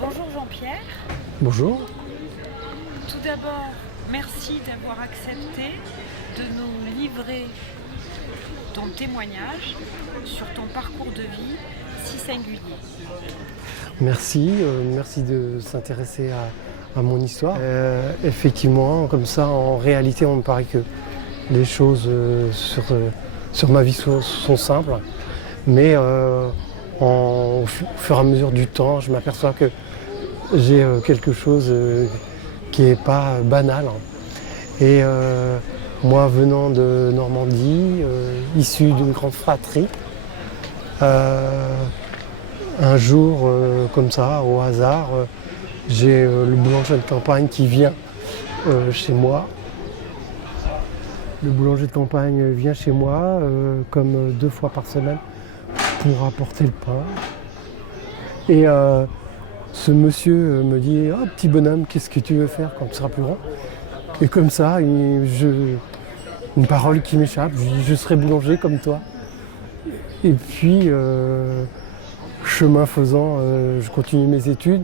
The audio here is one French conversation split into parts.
Bonjour Jean-Pierre. Bonjour. Tout d'abord, merci d'avoir accepté de nous livrer ton témoignage sur ton parcours de vie si singulier. Merci de s'intéresser à mon histoire. Effectivement, comme ça, en réalité, on me paraît que les choses sur ma vie sont simples. Mais au fur et à mesure du temps, je m'aperçois que j'ai quelque chose qui n'est pas banal. Et moi, venant de Normandie, issu d'une grande fratrie, un jour, comme ça, au hasard, j'ai le boulanger de campagne qui vient chez moi. Le boulanger de campagne vient chez moi, comme 2 fois par semaine, pour apporter le pain. Et ce monsieur me dit « Oh, petit bonhomme, qu'est-ce que tu veux faire quand tu seras plus grand ?» Et comme ça, une parole qui m'échappe, je dis « Je serai boulanger comme toi ». Et puis, chemin faisant, je continue mes études.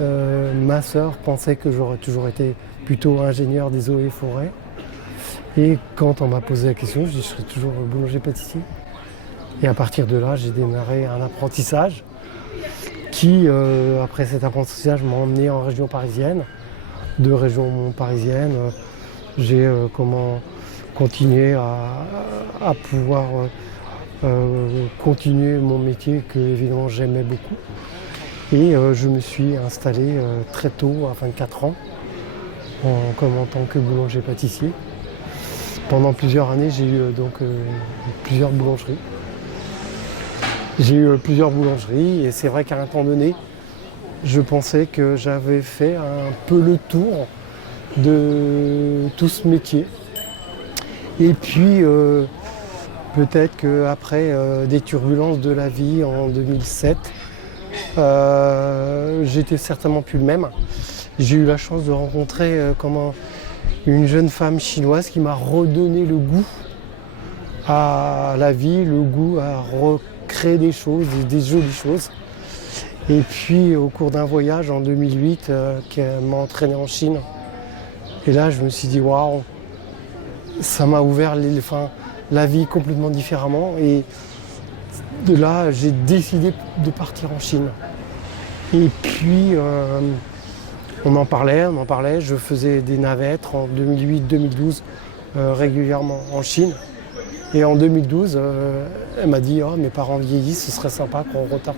Ma sœur pensait que j'aurais toujours été plutôt ingénieur des eaux et forêts. Et quand on m'a posé la question, je dis je serai toujours boulanger-pâtissier. Et à partir de là, j'ai démarré un apprentissage qui, après cet apprentissage, m'a emmené en région parisienne. De région parisienne, j'ai continué à pouvoir continuer mon métier que évidemment j'aimais beaucoup. Et je me suis installé très tôt, à 24 ans, en tant que boulanger-pâtissier. Pendant plusieurs années, j'ai eu plusieurs boulangeries. Et c'est vrai qu'à un temps donné, je pensais que j'avais fait un peu le tour de tout ce métier. Et puis, peut-être qu'après des turbulences de la vie en 2007, j'étais certainement plus le même. J'ai eu la chance de rencontrer une jeune femme chinoise qui m'a redonné le goût à la vie, le goût à recréer des choses, des jolies choses. Et puis au cours d'un voyage en 2008 qui m'a entraîné en Chine. Et là je me suis dit waouh, ça m'a ouvert la vie complètement différemment. Et de là j'ai décidé de partir en Chine. Et puis on en parlait, je faisais des navettes en 2008-2012 régulièrement en Chine. Et en 2012, elle m'a dit oh, mes parents vieillissent, ce serait sympa qu'on reparte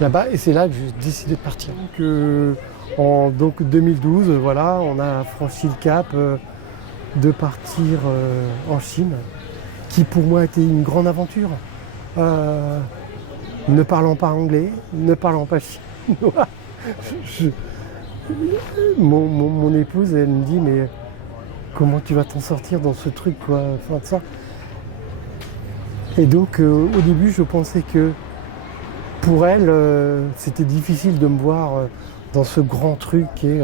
là-bas. Et c'est là que j'ai décidé de partir. En 2012, voilà, on a franchi le cap de partir en Chine, qui pour moi a été une grande aventure. Ne parlant pas anglais, ne parlant pas chinois. Mon épouse, elle me dit mais comment tu vas t'en sortir dans ce truc quoi, enfin, de ça. Et donc au début je pensais que pour elle c'était difficile de me voir dans ce grand truc qui est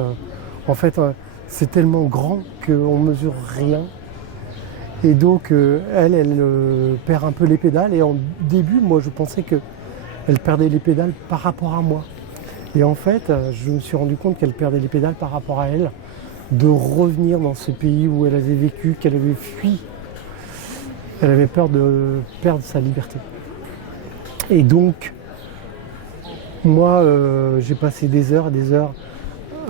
en fait c'est tellement grand qu'on mesure rien. Et donc elle perd un peu les pédales et en début moi je pensais qu'elle perdait les pédales par rapport à moi. Et en fait, je me suis rendu compte qu'elle perdait les pédales par rapport à elle, de revenir dans ce pays où elle avait vécu, qu'elle avait fui. Elle avait peur de perdre sa liberté. Et donc, moi, j'ai passé des heures et des heures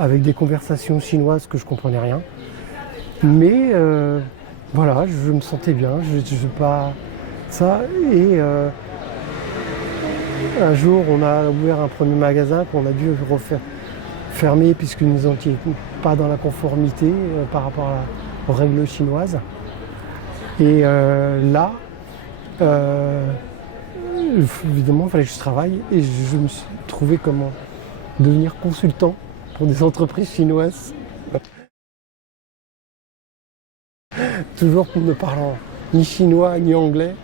avec des conversations chinoises que je ne comprenais rien. Mais voilà, je me sentais bien, je pas ça. Et un jour, on a ouvert un premier magasin qu'on a dû fermer puisque nous n'étions pas dans la conformité par rapport aux règles chinoises. Et là, évidemment, il fallait que je travaille et je me suis trouvé comment devenir consultant pour des entreprises chinoises. Toujours ne parlant ni chinois ni anglais.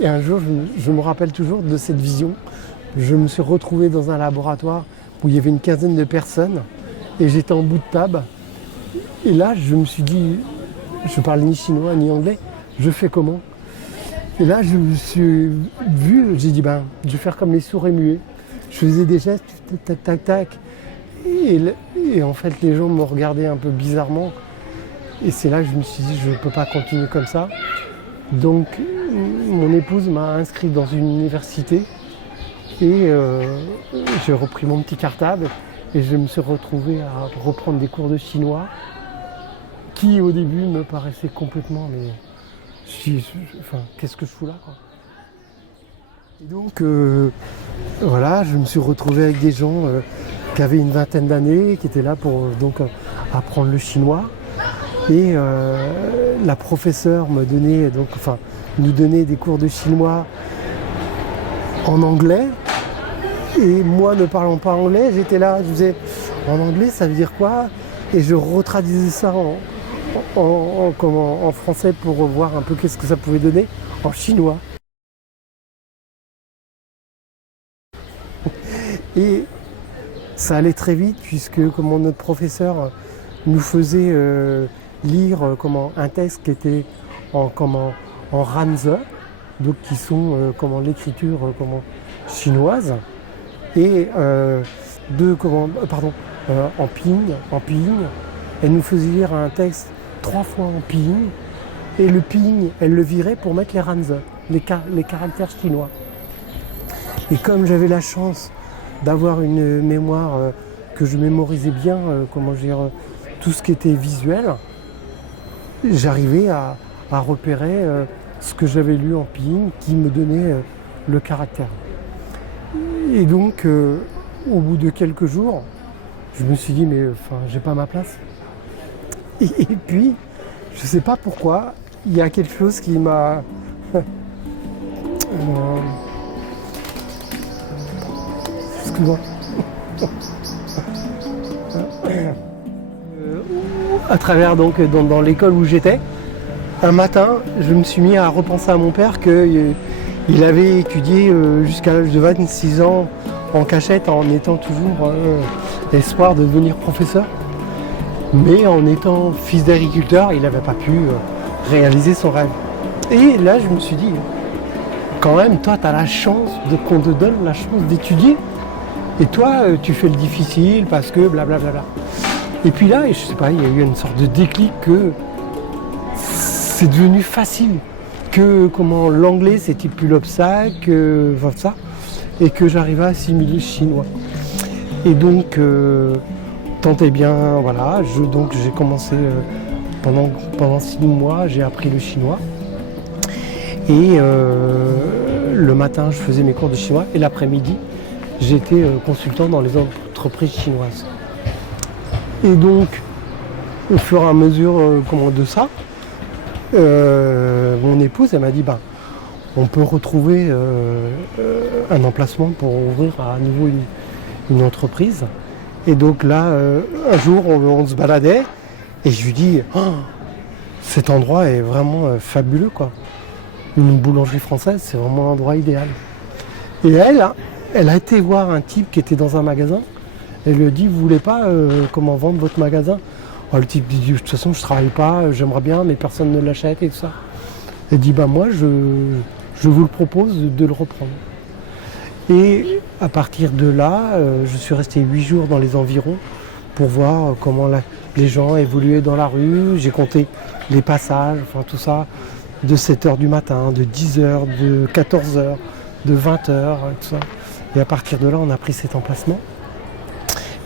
Et un jour, je me rappelle toujours de cette vision. Je me suis retrouvé dans un laboratoire où il y avait une quinzaine de personnes et j'étais en bout de table. Et là, je me suis dit, je parle ni chinois ni anglais, je fais comment? Et là, je me suis vu, j'ai dit, je vais faire comme les sourds et muets. je faisais des gestes, tac, tac, tac. Et en fait, les gens me regardaient un peu bizarrement. Et c'est là que je me suis dit, je ne peux pas continuer comme ça. Donc, mon épouse m'a inscrit dans une université. Et j'ai repris mon petit cartable. Et je me suis retrouvé à reprendre des cours de chinois. Qui, au début, me paraissaient complètement... Mais qu'est-ce que je fous là, quoi. Et donc, voilà, je me suis retrouvé avec des gens qui avaient une vingtaine d'années, qui étaient là pour apprendre le chinois. Et la professeure nous donnait des cours de chinois en anglais. Et moi, ne parlant pas anglais, j'étais là, je disais, en anglais, ça veut dire quoi? Et je retraduisais ça en français pour voir un peu qu'est-ce que ça pouvait donner en chinois. Et ça allait très vite puisque notre professeur nous faisait lire un texte qui était en Hanzi, donc qui sont l'écriture chinoise, et en pinyin. Elle nous faisait lire un texte 3 fois en pinyin, et le pinyin, elle le virait pour mettre les Hanzi, les caractères chinois. Et comme j'avais la chance d'avoir une mémoire que je mémorisais bien, tout ce qui était visuel, j'arrivais à repérer ce que j'avais lu en pinyin qui me donnait le caractère. Et donc, au bout de quelques jours, je me suis dit, mais j'ai pas ma place. Et puis, je sais pas pourquoi, il y a quelque chose qui m'a... Excuse-moi. À travers dans l'école où j'étais, un matin, je me suis mis à repenser à mon père qu'il avait étudié jusqu'à l'âge de 26 ans en cachette en étant toujours l'espoir de devenir professeur. Mais en étant fils d'agriculteur, il n'avait pas pu réaliser son rêve. Et là, je me suis dit, quand même, toi, tu as la chance qu'on te donne la chance d'étudier. Et toi, tu fais le difficile parce que blablabla. Et puis là, je sais pas, il y a eu une sorte de déclic que c'est devenu facile. Que l'anglais, c'était plus l'obstacle, ça. Et que j'arrivais à assimiler le chinois. Et donc, tant et bien, voilà. J'ai commencé pendant 6 mois, j'ai appris le chinois. Et le matin, je faisais mes cours de chinois. Et l'après-midi, j'étais consultant dans les entreprises chinoises. Et donc, au fur et à mesure de ça, mon épouse, elle m'a dit, on peut retrouver un emplacement pour ouvrir à nouveau une entreprise. Et donc là, un jour, on se baladait et je lui dis, cet endroit est vraiment fabuleux, quoi. Une boulangerie française, c'est vraiment l'endroit idéal. Et elle a été voir un type qui était dans un magasin. Elle lui a dit, vous voulez pas vendre votre magasin? Le type dit, de toute façon, je travaille pas, j'aimerais bien, mais personne ne l'achète et tout ça. Elle dit, moi, je vous le propose de le reprendre. Et à partir de là, je suis resté 8 jours dans les environs pour voir comment les gens évoluaient dans la rue. J'ai compté les passages, tout ça, de 7h du matin, de 10h, de 14h, de 20h, tout ça. Et à partir de là, on a pris cet emplacement.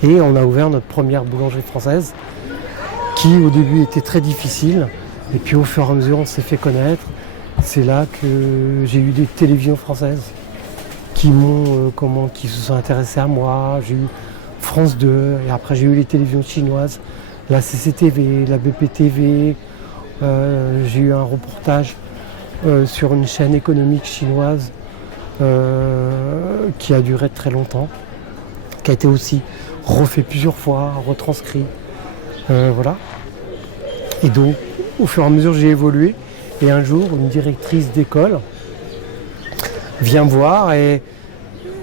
Et on a ouvert notre première boulangerie française, qui au début était très difficile. Et puis au fur et à mesure, on s'est fait connaître. C'est là que j'ai eu des télévisions françaises qui se sont intéressées à moi. J'ai eu France 2, et après j'ai eu les télévisions chinoises, la CCTV, la BPTV. J'ai eu un reportage sur une chaîne économique chinoise qui a duré très longtemps, qui a été aussi refait plusieurs fois, retranscrit. Voilà. Et donc, au fur et à mesure, j'ai évolué. Et un jour, une directrice d'école vient me voir et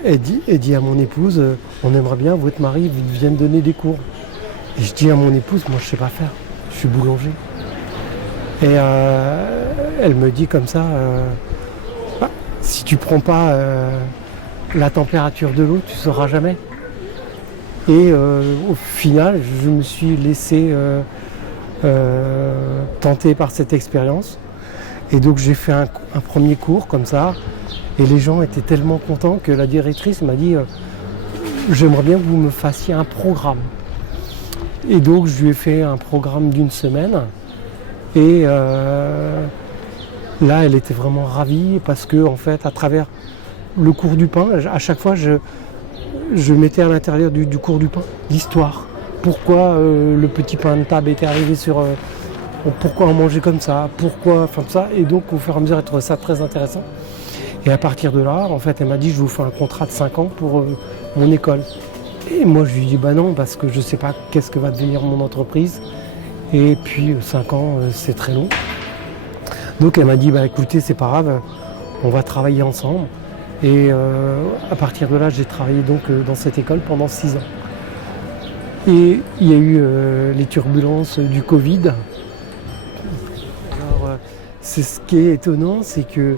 dit à mon épouse, on aimerait bien, votre mari vienne donner des cours. Et je dis à mon épouse, moi je sais pas faire, je suis boulanger. Et elle me dit comme ça, si tu prends pas la température de l'eau, tu ne sauras jamais. Et au final, je me suis laissé tenter par cette expérience. Et donc j'ai fait un premier cours comme ça. Et les gens étaient tellement contents que la directrice m'a dit j'aimerais bien que vous me fassiez un programme. Et donc je lui ai fait un programme d'une semaine. Et là, elle était vraiment ravie parce que, en fait, à travers le cours du pain, à chaque fois, je mettais à l'intérieur du cours du pain l'histoire. Pourquoi le petit pain de table était arrivé sur... pourquoi on mangeait comme ça, pourquoi, enfin tout ça. Et donc, au fur et à mesure, elle trouvait ça très intéressant. Et à partir de là, en fait, elle m'a dit, je vous fais un contrat de 5 ans pour mon école. Et moi, je lui ai dit, bah non, parce que je ne sais pas qu'est-ce que va devenir mon entreprise. Et puis 5 ans, c'est très long. Donc elle m'a dit, bah écoutez, c'est pas grave, on va travailler ensemble. Et à partir de là, j'ai travaillé donc dans cette école pendant 6 ans. Et il y a eu les turbulences du Covid. Alors, c'est ce qui est étonnant, c'est que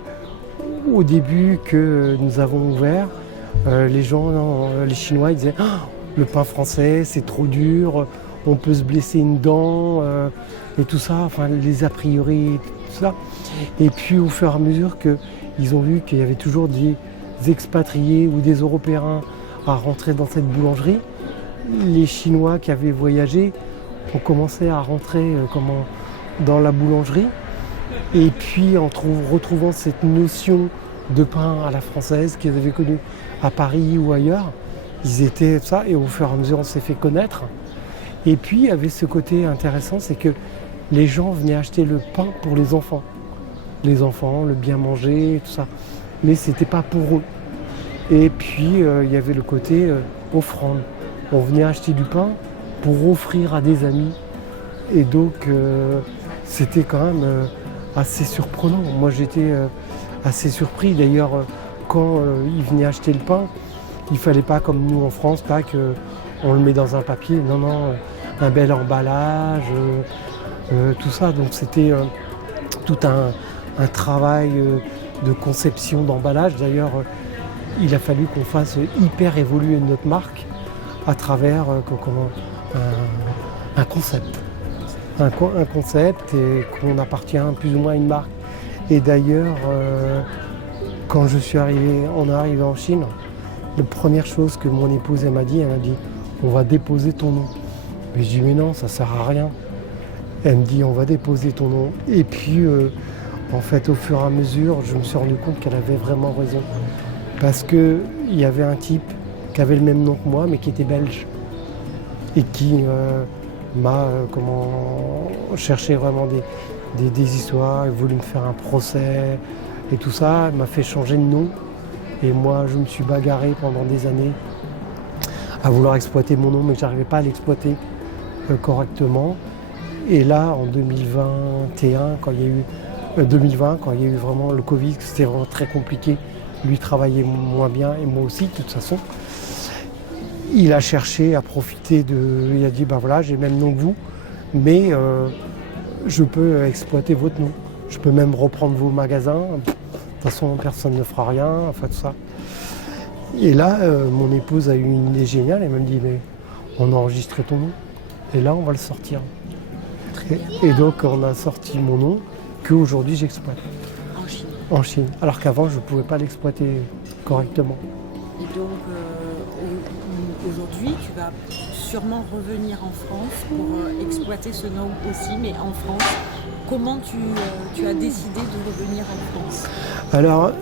au début que nous avons ouvert, les Chinois, ils disaient le pain français, c'est trop dur, on peut se blesser une dent et tout ça, enfin les a priori, tout ça. Et puis au fur et à mesure qu'ils ont vu qu'il y avait toujours des expatriés ou des Européens à rentrer dans cette boulangerie, les Chinois qui avaient voyagé ont commencé à rentrer dans la boulangerie. Et puis en retrouvant cette notion de pain à la française qu'ils avaient connue à Paris ou ailleurs, ils étaient ça, et au fur et à mesure on s'est fait connaître. Et puis il y avait ce côté intéressant, c'est que les gens venaient acheter le pain pour les enfants. Les enfants, le bien manger, tout ça. Mais c'était pas pour eux. Et puis il y avait le côté offrande. On venait acheter du pain pour offrir à des amis. Et donc c'était quand même assez surprenant. Moi j'étais assez surpris. D'ailleurs quand ils venaient acheter le pain, il ne fallait pas comme nous en France, pas qu'on le met dans un papier. Non, un bel emballage, tout ça. Donc c'était tout un travail de conception d'emballage. D'ailleurs, il a fallu qu'on fasse hyper évoluer notre marque à travers un concept. Un concept et qu'on appartient plus ou moins à une marque. Et d'ailleurs, quand on est arrivé en Chine, la première chose que mon épouse m'a dit, on va déposer ton nom. Mais je dis mais non, ça sert à rien. Elle me dit on va déposer ton nom. Et puis en fait au fur et à mesure, je me suis rendu compte qu'elle avait vraiment raison. Parce qu'il y avait un type qui avait le même nom que moi mais qui était belge. Et qui m'a cherché vraiment des histoires, il voulait me faire un procès et tout ça, il m'a fait changer de nom. Et moi, je me suis bagarré pendant des années à vouloir exploiter mon nom, mais je n'arrivais pas à l'exploiter correctement. Et là, en 2021, quand il y a eu vraiment le Covid, c'était vraiment très compliqué. Lui travaillait moins bien et moi aussi, de toute façon. Il a cherché à profiter il a dit, ben voilà, j'ai le même nom que vous, mais je peux exploiter votre nom. Je peux même reprendre vos magasins. De toute façon, personne ne fera rien, enfin tout ça. Et là, mon épouse a eu une idée géniale. Elle m'a dit, mais on a enregistré ton nom. Et là, on va le sortir. Et donc, on a sorti mon nom qu'aujourd'hui, j'exploite. En Chine. En Chine. Alors qu'avant, je ne pouvais pas l'exploiter correctement. Et donc, aujourd'hui, tu vas sûrement revenir en France pour exploiter ce nom aussi, mais en France. Comment tu as décidé de revenir en France ? Alors,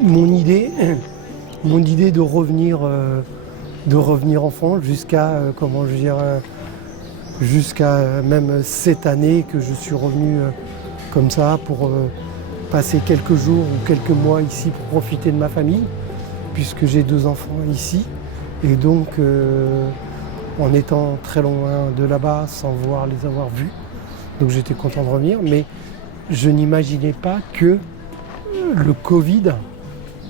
mon idée de revenir en France jusqu'à, jusqu'à même cette année que je suis revenu comme ça pour passer quelques jours ou quelques mois ici pour profiter de ma famille, puisque j'ai 2 enfants ici. Et donc, en étant très loin de là-bas, sans les avoir vus, donc j'étais content de revenir, mais je n'imaginais pas que le Covid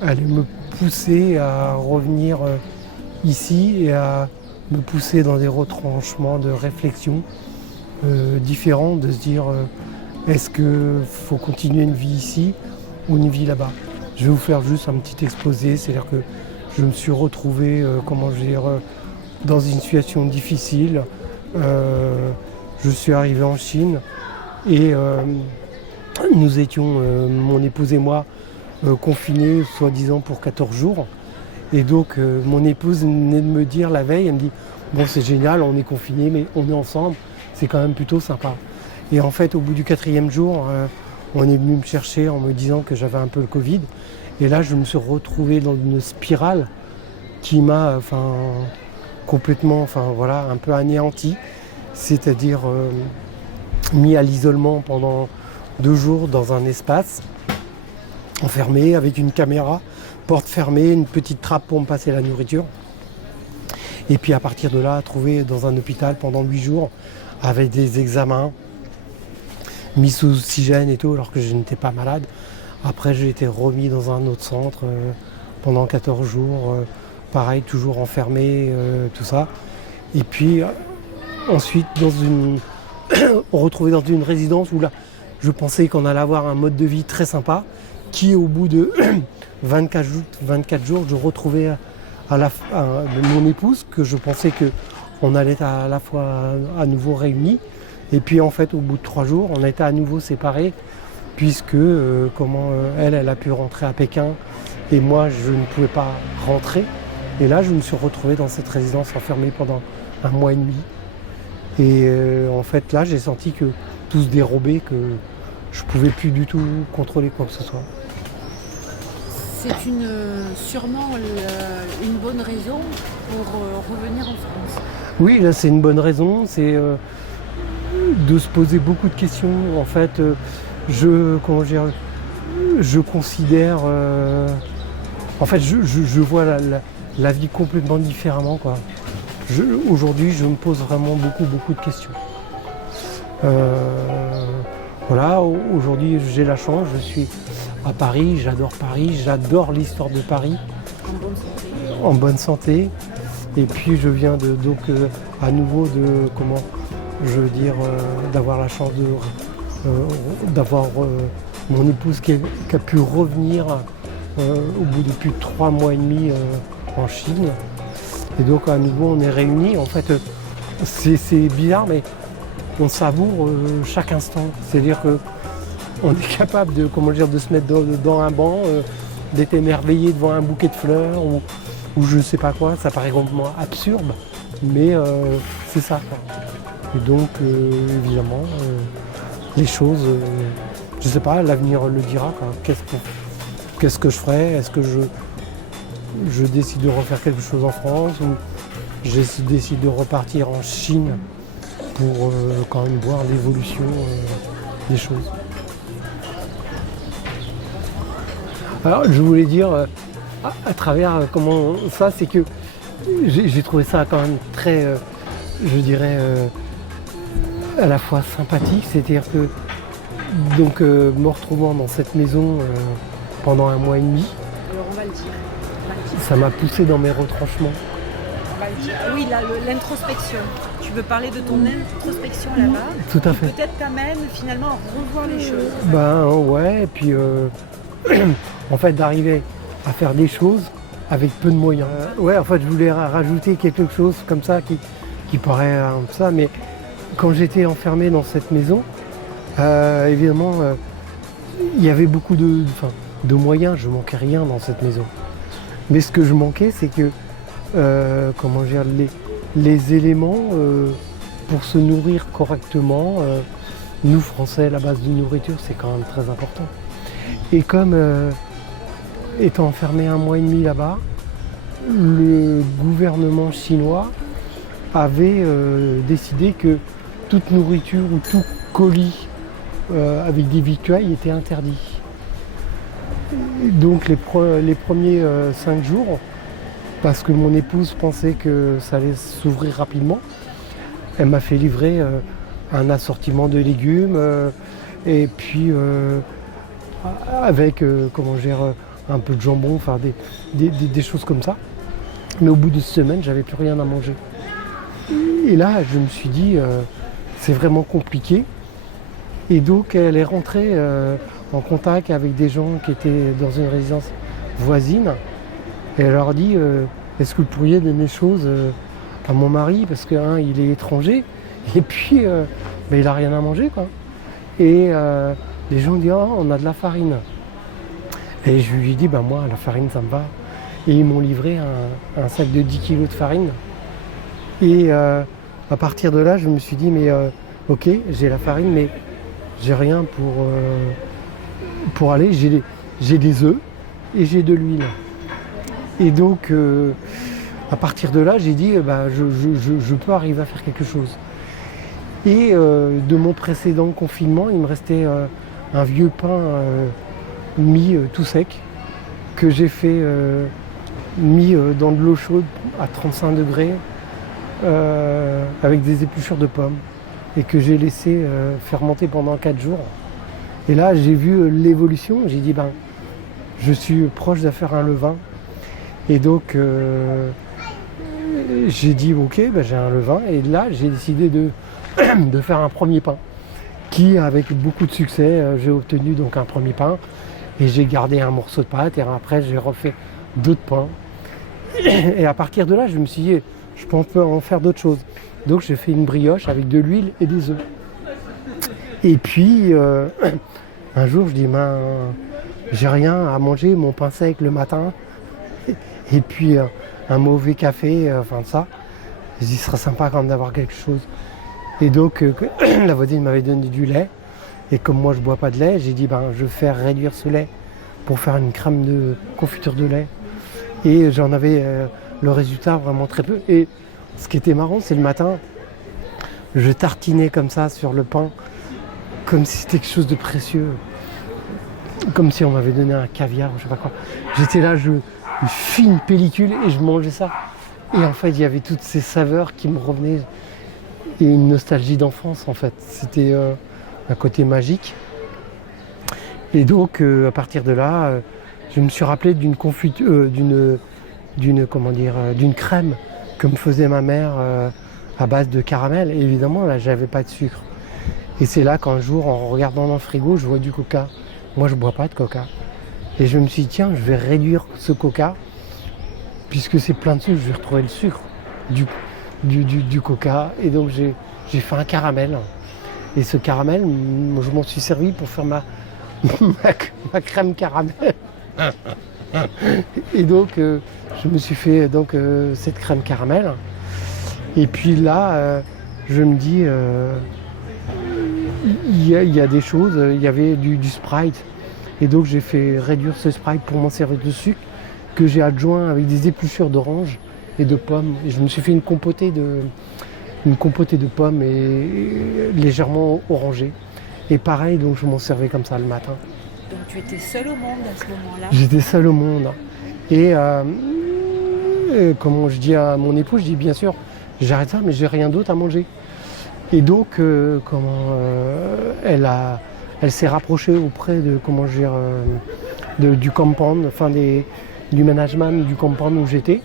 allait me pousser à revenir ici et à me pousser dans des retranchements de réflexion différents, de se dire est-ce qu'il faut continuer une vie ici ou une vie là-bas. Je vais vous faire juste un petit exposé, c'est-à-dire que je me suis retrouvé, dans une situation difficile. Je suis arrivé en Chine et nous étions, mon épouse et moi, confinés soi-disant pour 14 jours. Et donc mon épouse venait de me dire la veille, elle me dit bon c'est génial, on est confinés mais on est ensemble, c'est quand même plutôt sympa. Et en fait au bout du 4e jour, on est venu me chercher en me disant que j'avais un peu le Covid. Et là je me suis retrouvé dans une spirale qui m'a complètement un peu anéanti. C'est-à-dire mis à l'isolement pendant 2 jours dans un espace, enfermé avec une caméra, porte fermée, une petite trappe pour me passer la nourriture. Et puis à partir de là, trouvé dans un hôpital pendant 8 jours, avec des examens, mis sous oxygène et tout, alors que je n'étais pas malade. Après j'ai été remis dans un autre centre pendant 14 jours, pareil, toujours enfermé, tout ça. Et puis ensuite retrouvé dans une résidence où là, je pensais qu'on allait avoir un mode de vie très sympa, qui au bout de 24 jours, je retrouvais mon épouse, que je pensais qu'on allait être à la fois à nouveau réunis. Et puis en fait, au bout de 3 jours, on a été à nouveau séparés, puisque elle a pu rentrer à Pékin, et moi, je ne pouvais pas rentrer. Et là, je me suis retrouvé dans cette résidence enfermée pendant 1 mois et demi. Et en fait, là, j'ai senti que tout se dérobait, que je ne pouvais plus du tout contrôler quoi que ce soit. C'est sûrement une bonne raison pour revenir en France. Oui, là, c'est une bonne raison. C'est de se poser beaucoup de questions. En fait, je considère... en fait, je vois la vie complètement différemment, quoi. Aujourd'hui, je me pose vraiment beaucoup de questions. Voilà, aujourd'hui, j'ai la chance, je suis à Paris, j'adore l'histoire de Paris. En bonne santé. Et puis, je viens à nouveau d'avoir la chance d'avoir mon épouse qui a pu revenir au bout de plus de 3 mois et demi en Chine. Et donc à nouveau on est réunis. En fait c'est bizarre mais on savoure chaque instant. C'est-à-dire qu'on est capable de se mettre dans un banc, d'être émerveillé devant un bouquet de fleurs ou je sais pas quoi. Ça paraît complètement absurde, mais c'est ça, quoi. Et donc évidemment les choses, je sais pas, l'avenir le dira, quoi. Qu'est-ce que je ferai? Est-ce que je décide de refaire quelque chose en France ou je décide de repartir en Chine pour quand même voir l'évolution des choses. Alors je voulais dire à travers comment ça, c'est que j'ai trouvé ça quand même très, je dirais, à la fois sympathique, c'est-à-dire que donc me retrouvant dans cette maison pendant 1 mois et demi. Alors on va le dire. Ça m'a poussé dans mes retranchements. On va le dire. Oui, là, l'introspection. Tu veux parler de ton introspection là-bas? Tout à fait. Peut-être t'amène finalement à revoir les choses. Ouais, et puis en fait d'arriver à faire des choses avec peu de moyens. En fait je voulais rajouter quelque chose comme ça qui paraît ça, mais quand j'étais enfermé dans cette maison, évidemment il y avait beaucoup de moyens, je manquais rien dans cette maison. Mais ce que je manquais, c'est que les éléments pour se nourrir correctement, nous Français, la base de nourriture, c'est quand même très important. Et comme étant enfermé 1 mois et demi là-bas, le gouvernement chinois avait décidé que toute nourriture ou tout colis avec des victuailles était interdit. Donc les premiers 5 jours, parce que mon épouse pensait que ça allait s'ouvrir rapidement, elle m'a fait livrer un assortiment de légumes et puis avec un peu de jambon, enfin des choses comme ça. Mais au bout de 1 semaine, j'avais plus rien à manger. Et là, je me suis dit, c'est vraiment compliqué. Et donc, elle est rentrée en contact avec des gens qui étaient dans une résidence voisine, Et elle leur dit est-ce que vous pourriez donner des choses à mon mari parce que il est étranger et puis il n'a rien à manger quoi. Et les gens disent on a de la farine. Et je lui ai dit moi la farine ça me va. Et ils m'ont livré un sac de 10 kilos de farine. Et à partir de là je me suis dit mais ok j'ai la farine mais j'ai rien pour aller. J'ai des œufs et j'ai de l'huile. Et donc à partir de là j'ai dit je peux arriver à faire quelque chose. Et de mon précédent confinement il me restait un vieux pain mis tout sec que j'ai fait mis dans de l'eau chaude à 35 degrés avec des épluchures de pommes et que j'ai laissé fermenter pendant 4 jours. Et là j'ai vu l'évolution, j'ai dit je suis proche de faire un levain. Et donc j'ai dit ok j'ai un levain et là j'ai décidé de faire un premier pain qui avec beaucoup de succès j'ai obtenu donc un premier pain et j'ai gardé un morceau de pâte et après j'ai refait d'autres pains et à partir de là je me suis dit je peux en faire d'autres choses. Donc j'ai fait une brioche avec de l'huile et des œufs. Et puis un jour je dis j'ai rien à manger, mon pain sec le matin et puis un mauvais café, ça. Je dis ce serait sympa quand même d'avoir quelque chose. Et donc la voisine m'avait donné du lait et comme moi je bois pas de lait, j'ai dit je vais faire réduire ce lait pour faire une crème de confiture de lait. Et j'en avais le résultat vraiment très peu. Et ce qui était marrant, c'est le matin, je tartinais comme ça sur le pain, comme si c'était quelque chose de précieux, comme si on m'avait donné un caviar ou je sais pas quoi. J'étais là, une fine pellicule et je mangeais ça. Et en fait, il y avait toutes ces saveurs qui me revenaient et une nostalgie d'enfance en fait. C'était un côté magique. Et donc, à partir de là, je me suis rappelé d'une confiture, d'une crème que me faisait ma mère à base de caramel. Et évidemment, là, j'avais pas de sucre. Et c'est là qu'un jour, en regardant dans le frigo, je vois du coca. Moi, je bois pas de coca. Et je me suis dit, tiens, je vais réduire ce coca, puisque c'est plein de sucre, je vais retrouver le sucre du coca. Et donc, j'ai fait un caramel. Et ce caramel, je m'en suis servi pour faire ma crème caramel. Et donc, je me suis fait cette crème caramel. Et puis là, je me dis, il y a des choses, il y avait du Sprite. Et donc j'ai fait réduire ce Sprite pour m'en servir de sucre que j'ai adjoint avec des épluchures d'orange et de pommes. Et je me suis fait une compotée de pommes et légèrement orangée. Et pareil, donc je m'en servais comme ça le matin. Donc tu étais seul au monde à ce moment-là? J'étais seul au monde. Et comment je dis à mon époux, je dis bien sûr, j'arrête ça, mais j'ai rien d'autre à manger. Et donc, elle s'est rapprochée auprès de, du compound, du management du compound où j'étais.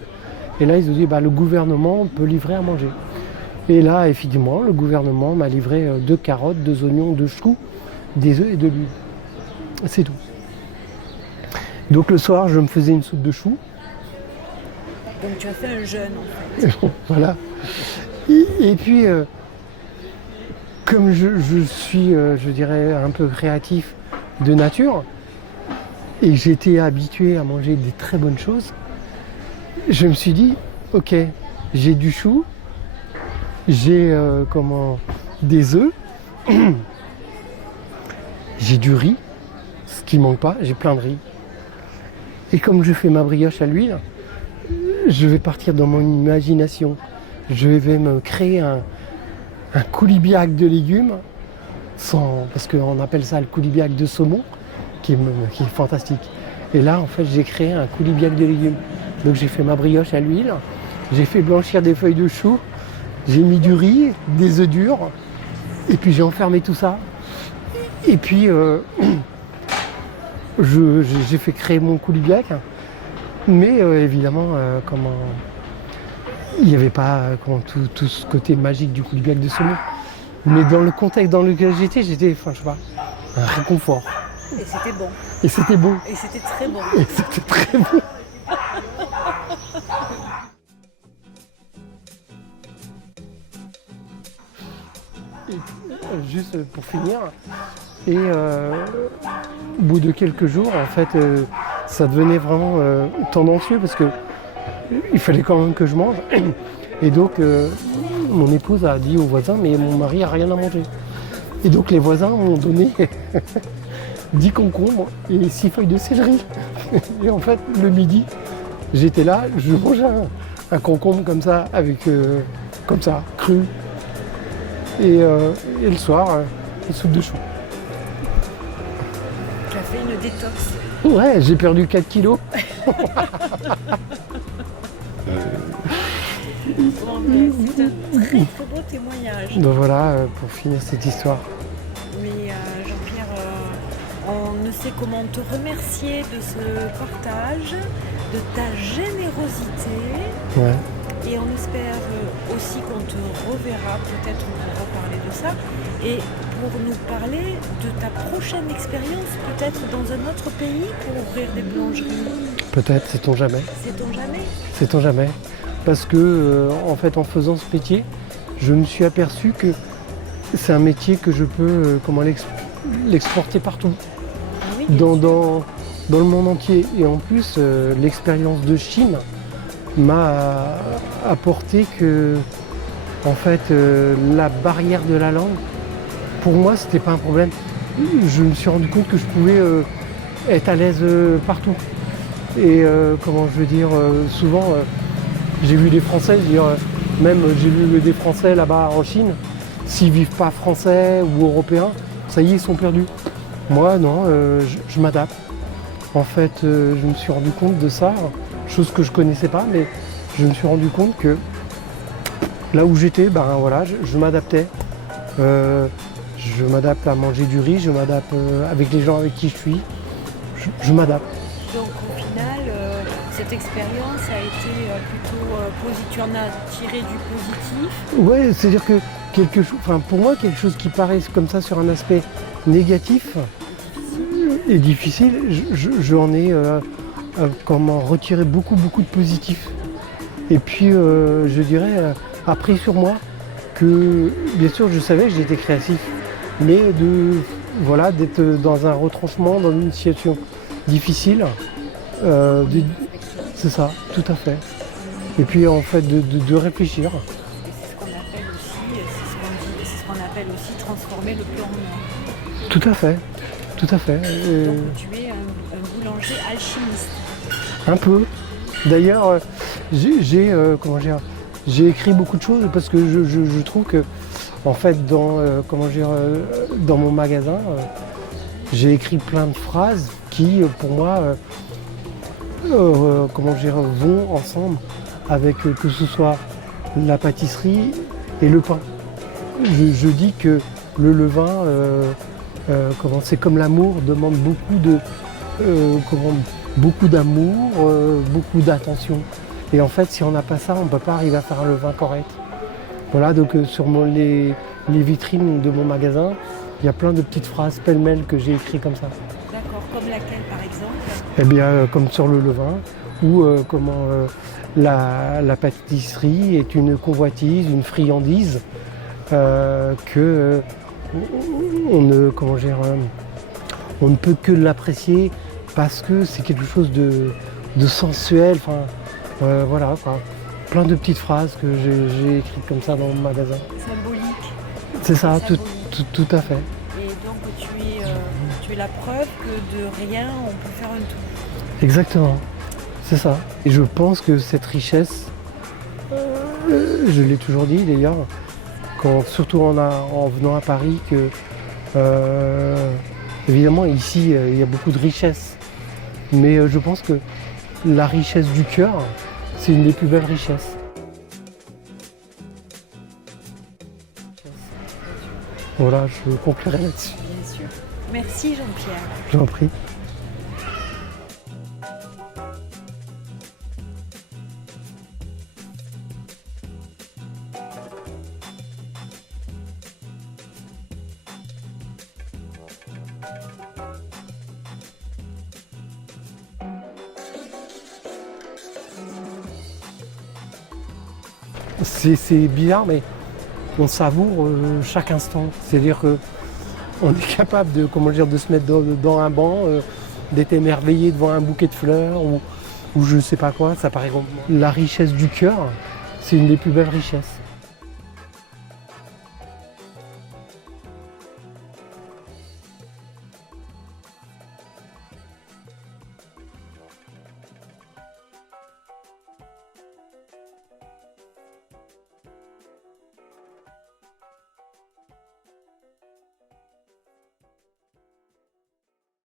Et là, ils ont dit, le gouvernement peut livrer à manger. Et là, effectivement, le gouvernement m'a livré 2 carottes, 2 oignons, 2 choux, des œufs et de l'huile. C'est tout. Donc le soir, je me faisais une soupe de choux. Donc tu as fait un jeûne en fait. Voilà. Et puis, comme je suis, je dirais, un peu créatif de nature, et j'étais habitué à manger des très bonnes choses, je me suis dit, ok, j'ai du chou, j'ai des œufs, j'ai du riz, ce qui manque pas, j'ai plein de riz. Et comme je fais ma brioche à l'huile, je vais partir dans mon imagination. Je vais me créer un coulibiac de légumes, parce qu'on appelle ça le coulibiac de saumon, qui est fantastique. Et là, en fait, j'ai créé un coulibiac de légumes. Donc j'ai fait ma brioche à l'huile, j'ai fait blanchir des feuilles de chou, j'ai mis du riz, des œufs durs, et puis j'ai enfermé tout ça. Et puis j'ai fait créer mon coulibiac, mais évidemment, il n'y avait pas tout ce côté magique du coulibiac de saumon. Mais dans le contexte dans lequel j'étais, un réconfort. Et c'était bon. Et c'était bon. Et c'était très bon. Et c'était très bon. juste pour finir. Et au bout de quelques jours, en fait, ça devenait vraiment tendancieux parce que il fallait quand même que je mange. Et donc, mon épouse a dit aux voisins, mais mon mari a rien à manger. Et donc, les voisins m'ont donné 10 concombres et 6 feuilles de céleri. Et en fait, le midi, j'étais là, je mangeais un concombre comme ça, comme ça, cru. Et le soir, une soupe de chou. Tu as fait une détox. Ouais, j'ai perdu 4 kilos. Bon, ben, c'est un très très beau témoignage. Donc voilà, pour finir cette histoire. Mais Jean-Pierre, on ne sait comment te remercier de ce partage, de ta générosité. Ouais. Et on espère aussi qu'on te reverra peut-être pour reparler de ça. Et pour nous parler de ta prochaine expérience, peut-être dans un autre pays pour ouvrir des boulangeries. Peut-être, sait-on jamais. Sait-on jamais? Sait-on jamais. Parce que, en fait, en faisant ce métier, je me suis aperçu que c'est un métier que je peux l'exporter partout, Ah oui, dans le monde entier. Et en plus, l'expérience de Chine m'a apporté que, en fait, la barrière de la langue, pour moi, c'était pas un problème. Je me suis rendu compte que je pouvais être à l'aise partout. Et comment je veux dire, souvent, j'ai vu des Français, même j'ai vu des Français là-bas en Chine, s'ils vivent pas français ou européens, ça y est, ils sont perdus. Moi, non, je m'adapte. En fait, je me suis rendu compte de ça, chose que je connaissais pas, mais je me suis rendu compte que là où j'étais, ben voilà, je m'adaptais. Je m'adapte à manger du riz, je m'adapte avec les gens avec qui je suis, je m'adapte. Donc au final, cette expérience a été plutôt positive. Tu en as tiré du positif. Ouais, c'est-à-dire que pour moi, quelque chose qui paraît comme ça sur un aspect négatif et difficile, j'en ai comment retiré beaucoup de positif. Et puis, je dirais, appris sur moi que, bien sûr, je savais que j'étais créatif, mais d'être dans un retranchement, dans une situation difficile, c'est ça, tout à fait. Et puis, en fait, de réfléchir. Et c'est ce qu'on appelle aussi, c'est ce qu'on appelle aussi transformer le plan en or. Tout à fait, tout à fait. Donc tu es un boulanger alchimiste. Un peu. D'ailleurs, j'ai écrit beaucoup de choses parce que je trouve que, en fait, dans mon magasin, j'ai écrit plein de phrases qui, pour moi, vont ensemble avec que ce soit la pâtisserie et le pain. Je dis que le levain, c'est comme l'amour, demande beaucoup d'amour, beaucoup d'attention. Et en fait, si on n'a pas ça, on ne peut pas arriver à faire un levain correct. Voilà, donc sur les vitrines de mon magasin, il y a plein de petites phrases pêle-mêle que j'ai écrites comme ça. D'accord, comme laquelle par exemple? Eh bien, comme sur le levain, ou la pâtisserie est une convoitise, une friandise, que on ne peut que l'apprécier parce que c'est quelque chose de sensuel. Voilà, quoi. Plein de petites phrases que j'ai écrites comme ça dans mon magasin. Symbolique. C'est ça, Symbolique. tout à fait. Et donc tu es la preuve que de rien on peut faire un tout. Exactement, c'est ça. Et je pense que cette richesse, je l'ai toujours dit d'ailleurs, surtout en venant à Paris, que évidemment ici il y a beaucoup de richesses. Mais je pense que la richesse du cœur, c'est une des plus belles richesses. Voilà, je conclurai là-dessus. Bien sûr. Merci Jean-Pierre. J'en prie. C'est bizarre, mais on savoure chaque instant. C'est-à-dire qu'on est capable de, de se mettre dans un banc, d'être émerveillé devant un bouquet de fleurs ou je sais pas quoi. Ça paraît la richesse du cœur, c'est une des plus belles richesses.